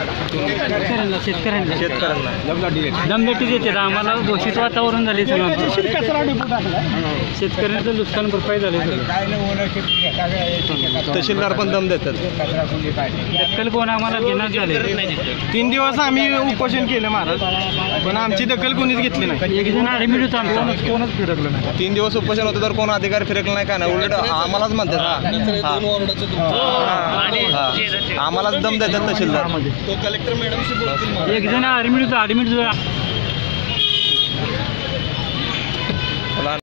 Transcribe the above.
शेतकऱ्यांना शेतकऱ्यांना शेतकऱ्यांना दमदाटी देतात आम्हाला घोषित वातावरण झाले सगळं शेतकऱ्यांचं नुकसान भरपाई झाली तहसीलदार पण दम देतात दक्कल कोण आम्हाला घेणार झाले तीन दिवस आम्ही उपोषण केलं महाराज पण आमची दखल कोणीच घेतली नाही एक जण होता आमचा कोणच फिरकलं नाही तीन दिवस उपोषण होतं तर कोण अधिकारी फिरकलं नाही काय नाही उलट आम्हालाच म्हणतात हा. हा. हा. आम्हालाच दम देतात तहसीलदार. एक जण ॲडमिट होता ॲडमिट